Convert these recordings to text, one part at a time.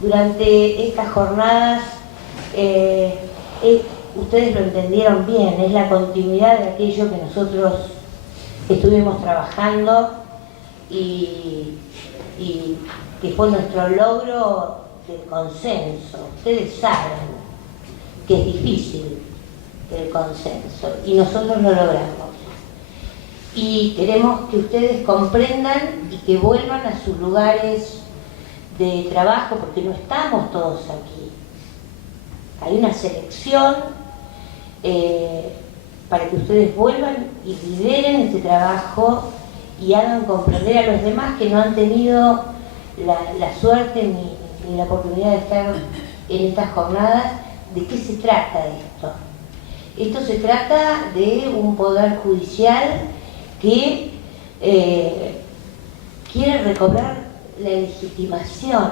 Durante estas jornadas, ustedes lo entendieron bien, es la continuidad de aquello que nosotros estuvimos trabajando y que fue nuestro logro del consenso. Ustedes saben que es difícil el consenso y nosotros lo logramos. Y queremos que ustedes comprendan y que vuelvan a sus lugares de trabajo, porque no estamos todos aquí. Hay una selección para que ustedes vuelvan y lideren este trabajo y hagan comprender a los demás que no han tenido la suerte ni la oportunidad de estar en estas jornadas. ¿De qué se trata esto? Esto se trata de un poder judicial que quiere recobrar la legitimación.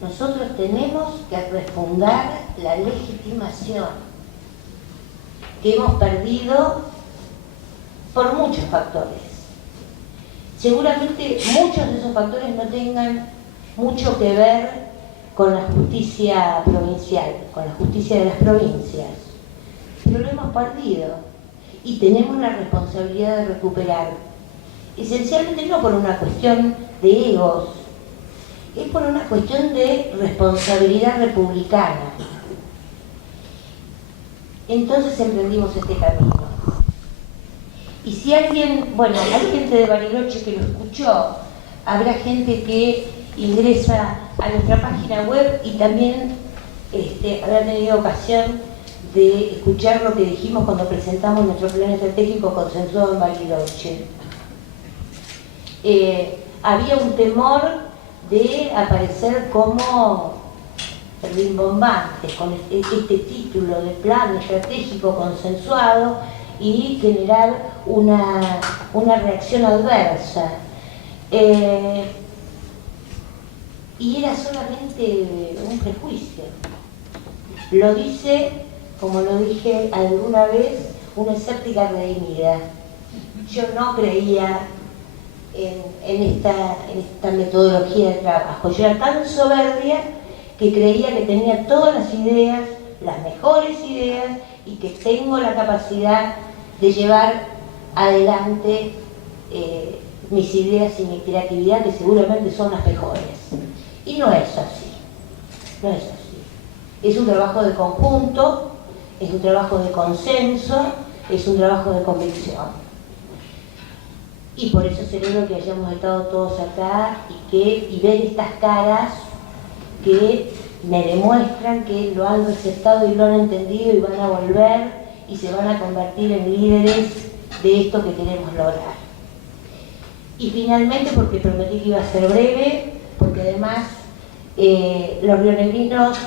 Nosotros tenemos que refundar la legitimación que hemos perdido por muchos factores. Seguramente muchos de esos factores no tengan mucho que ver con la justicia provincial, con la justicia de las provincias, pero lo hemos perdido y tenemos la responsabilidad de recuperar. Esencialmente no por una cuestión de egos, es por una cuestión de responsabilidad republicana. Entonces emprendimos este camino. Y si alguien, bueno, hay gente de Bariloche que lo escuchó, habrá gente que ingresa a nuestra página web y también habrá tenido ocasión de escuchar lo que dijimos cuando presentamos nuestro plan estratégico consensuado en Bariloche. Había un temor de aparecer como rimbombantes con este título de plan estratégico consensuado y generar una reacción adversa. Y era solamente un prejuicio. Lo dice, como lo dije alguna vez, una escéptica redimida. Yo no creía en esta metodología de trabajo. Yo era tan soberbia que creía que tenía todas las ideas, las mejores ideas, y que tengo la capacidad de llevar adelante mis ideas y mi creatividad, que seguramente son las mejores. Y no es así. No es así. Es un trabajo de conjunto, es un trabajo de consenso, es un trabajo de convicción. Y por eso celebro que hayamos estado todos acá y ver estas caras que me demuestran que lo han aceptado y lo han entendido y van a volver y se van a convertir en líderes de esto que queremos lograr. Y finalmente, porque prometí que iba a ser breve, porque además los rionegrinos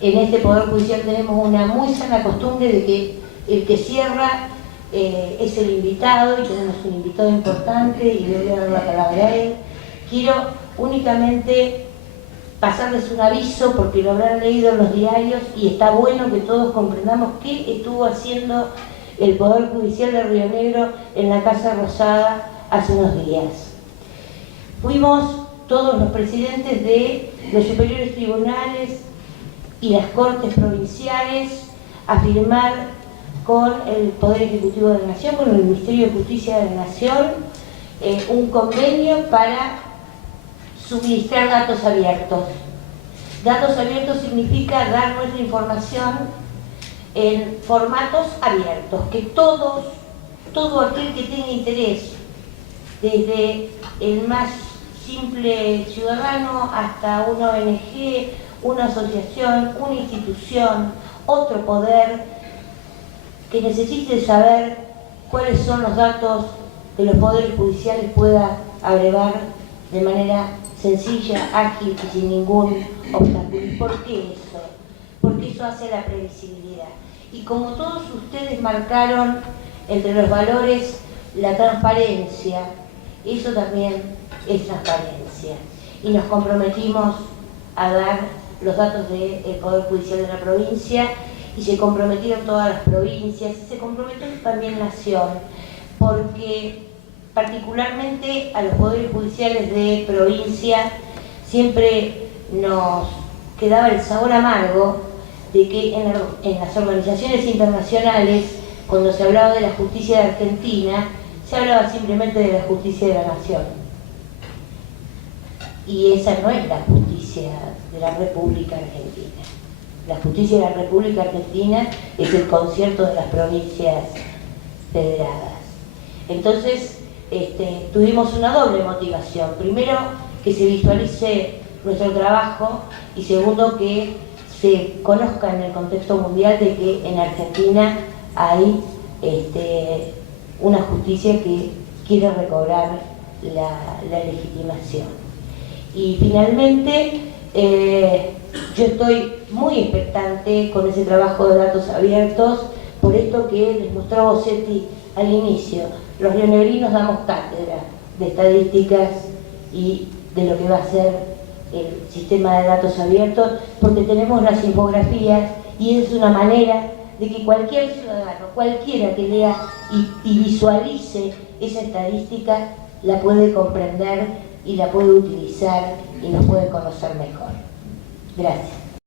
en este Poder Judicial tenemos una muy sana costumbre de que el que cierra es el invitado, y tenemos un invitado importante y le voy a dar la palabra a él. Quiero únicamente pasarles un aviso, porque lo habrán leído en los diarios y está bueno que todos comprendamos qué estuvo haciendo el Poder Judicial de Río Negro en la Casa Rosada hace unos días. Fuimos todos los presidentes de los superiores tribunales y las cortes provinciales a firmar con el Poder Ejecutivo de la Nación, con el Ministerio de Justicia de la Nación, un convenio para suministrar datos abiertos. Datos abiertos significa dar nuestra información en formatos abiertos, que todo aquel que tenga interés, desde el más simple ciudadano hasta una ONG, una asociación, una institución, otro poder, que necesite saber cuáles son los datos que los poderes judiciales pueda abrevar de manera sencilla, ágil y sin ningún obstáculo. ¿Y por qué eso? Porque eso hace la previsibilidad. Y como todos ustedes marcaron entre los valores la transparencia, eso también es transparencia. Y nos comprometimos a dar los datos del Poder Judicial de la provincia, y se comprometieron todas las provincias, y se comprometió también Nación, porque particularmente a los poderes judiciales de provincia, siempre nos quedaba el sabor amargo de que en las organizaciones internacionales, cuando se hablaba de la justicia de Argentina, se hablaba simplemente de la justicia de la nación. Y esa no es la justicia de la República Argentina. La justicia de la República Argentina es el concierto de las provincias federadas. Entonces, tuvimos una doble motivación. Primero, que se visualice nuestro trabajo, y segundo, que se conozca en el contexto mundial de que en Argentina hay una justicia que quiere recobrar la legitimación. Y finalmente, yo estoy muy expectante con ese trabajo de datos abiertos, por esto que les mostraba Bossetti al inicio. Los rionegrinos damos cátedra de estadísticas y de lo que va a ser el sistema de datos abiertos, porque tenemos las infografías y es una manera de que cualquier ciudadano, cualquiera que lea y visualice esa estadística, la puede comprender y la puede utilizar y nos puede conocer mejor. Gracias.